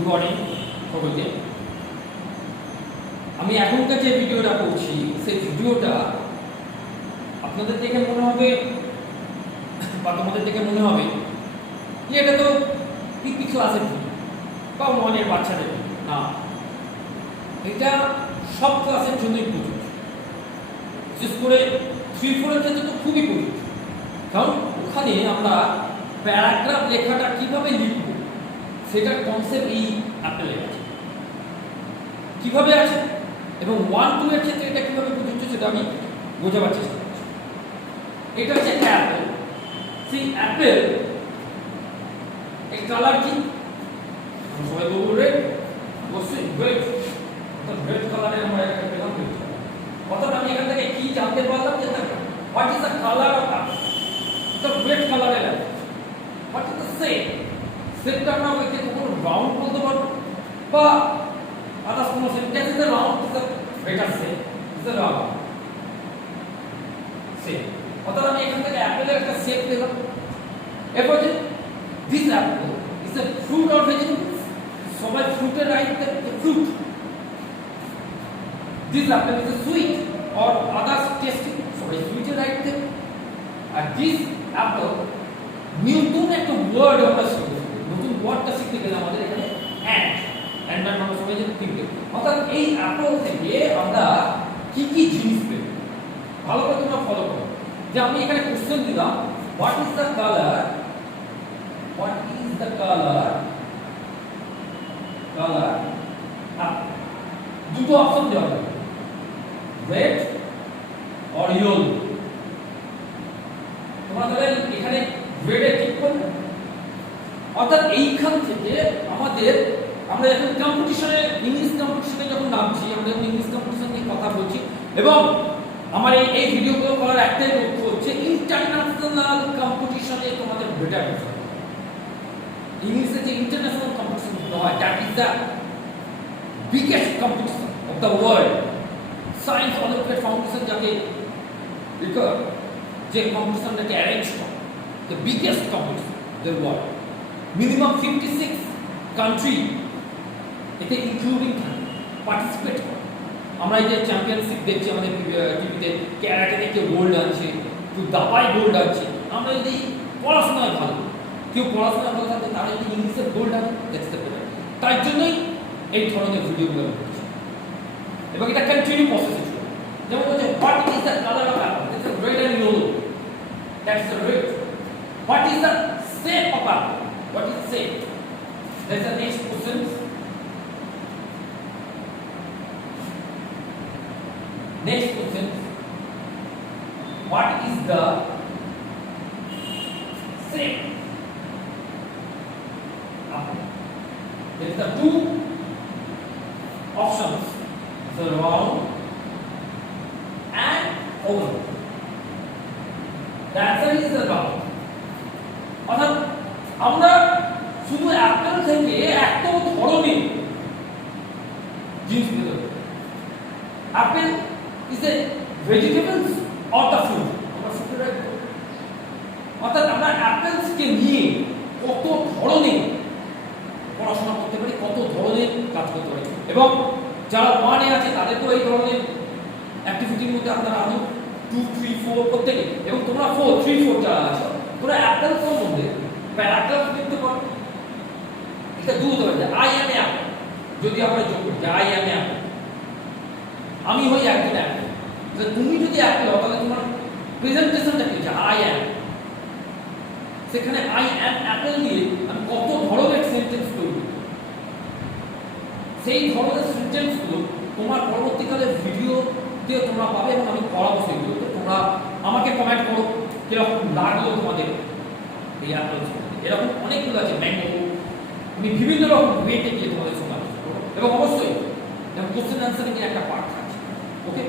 Good morning সকলকে। আমি এখনকার যে ভিডিওটা করছি সেই ভিডিওটা আপনাদের দেখে মনে হবে বা তোমাদের দেখে মনে হবে যে এটা তো পিপি ক্লাসের ভিডিও বা ওয়ানের বাচ্চাদের না, এটা সব ক্লাসের জন্যই প্রযোজ্য। বিশেষ করে 3-4 ক্ষেত্রে তো খুবই প্রযোজ্য, কারণ ওখানে আমরা প্যারাগ্রাফ লেখাটা কিভাবে লিখব সেটার কনসেপ্ট এই অ্যাপেলে আছে, কিভাবে আছে এবং 1-2 এর ক্ষেত্রে এটা কিভাবে প্রযোজ্য সেটা আমি বোঝাবার চেষ্টা করছি। এটা হচ্ছে অ্যাপেল। সেই অ্যাপেল এর কালার কি সবাই বলবো রেড, অবশ্যই রেড, রেড কালারের আমরা একটা পেলাম। অর্থাৎ আমি এখান থেকে কি জানতে পারলাম যে what is the colour of apple, the red কালারের apple. What is the shape, শেপটা আমরা ওইকে কখনো রাউন্ড বলতে পারবো বা আদার্স কোনো shape. That is the round, is the better shape, is the round shape. অর্থাৎ আমি এখান থেকে অ্যাপেলের একটা শেপ পেলাম। এরপর যে this apple is a fruit or vegetable, সবাই ফ্রুটের right the fruit. This apple is a sweet or others tasty, সবাই সুইটের রাইট দেব। আর দিস অ্যাপল নতুন একটা ওয়ার্ড আমরা শিখব, নতুন ওয়ার্ডটা শিখতে গেলে আমাদের এখানে অ্যান্ড আমরা সবাই যেন শিখতে। অর্থাৎ এই অ্যাপল থেকে আমরা কি কি জিনিস পেব ভালো করে তোমরা ফলো করো। যে আমি এখানে কোশ্চেন দিলাম what is the colour, what is the colour colour Apple. দুটো অপশন দেওয়া হবে, রেড অর ইয়েলো। তোমরা তাহলে এখানে রেডে ক্লিক করবে। অর্থাৎ এইখান থেকে আমাদের আমরা যখন কম্পিটিশনে, ইংলিশ কম্পিটিশনে যখন নামছি, আমরা যখন ইংলিশ কম্পিটিশন নিয়ে কথা বলছি এবং আমার এই ভিডিওগুলো করার একটাই লক্ষ্য হচ্ছে ইন্টারন্যাশনাল কম্পিটিশনে তোমাদের বেটার রেজাল্ট। ইংলিশে যে ইন্টারন্যাশনাল কম্পিটিশন হয়, that is the biggest competition of the world. Science olympiad foundation যাকে যে কম্পিটিশনটাকে অ্যারেঞ্জ করে, the biggest competition the world. Minimum 56 country এতে ইনক্লুডিং পার্টিসিপেট করে। আমরা এই যে চ্যাম্পিয়নশিপ দেখছি আমাদের টিভিতে, ক্যারাটেতে কেউ গোল্ড আনছে, কেউ দাবায় গোল্ড আনছে। আমরা যদি পড়াশোনায় ভালো, কেউ পড়াশোনায় ভালো থাকবে, তারা যদি ইংলিশে গোল্ড আনে, দেখতে পারে। তার জন্যই এই ধরনের ভিডিওগুলো আমি করছি এবং এটা কন্টিনিউ প্রসেসে চলে। যেমন বলছে what is the colour of Apple, it's red and yellow, that's the red. What is the shape of Apple, what is shape? That's the next question. Next question, what is the shape? There is the two options, the round and oval. The answer is the round. অর্থাৎ আমরা শুধু Apple থেকে এত ধরনের জিনিস পেতে পারি। Apple is A vegetables or the fruit, আমরা ফ্রুটের রাইট। অর্থাৎ আমরা অ্যাপেলসকে নিয়ে কত ধরনের পড়াশোনা করতে পারি, কত ধরনের কাজ করতে পারি। এবং যারা 1-এ আছে তাদেরকেও এই ধরনের অ্যাক্টিভিটির মধ্যে আপনারা আনো 2, 3, 4 প্রত্যেকে। এবং তোমরা 4, 3, 4 যারা আছো, তোমরা অ্যাপেল সম্বন্ধে প্যারাগ্রাফ লিখতে পারো। এটা দু হতে পারে, আই অ্যাম অ্যাপল, যদি আমরা যোগ করি আই অ্যাম অ্যাপল, আমি হই একজন অ্যাপল। তুমি যদি অ্যাপল হও তাহলে তোমার প্রেজেন্টেশনটা কি হচ্ছে আই অ্যাম। সেখানে আই অ্যাম অ্যাপল দিয়ে আমি কত ধরনের সেন্টেন্স তৈরি করি, সেই ধরনের সেন্টেন্সগুলো তোমার পরবর্তীকালে ভিডিওতে তোমরা পাবে এবং আমি পড়াবো সেগুলো। তোমরা আমাকে কমেন্ট করো কিরকম লাগলো তোমাদের এই অ্যাপল। এরকম অনেকগুলো আছে, ম্যাঙ্গো, আমি বিভিন্ন রকম ওয়েতে গিয়ে তোমাদের সঙ্গে আলোচনা করবো। এবং অবশ্যই কোশ্চেন অ্যান্সারিং এর একটা পার্ট আছে। ওকে।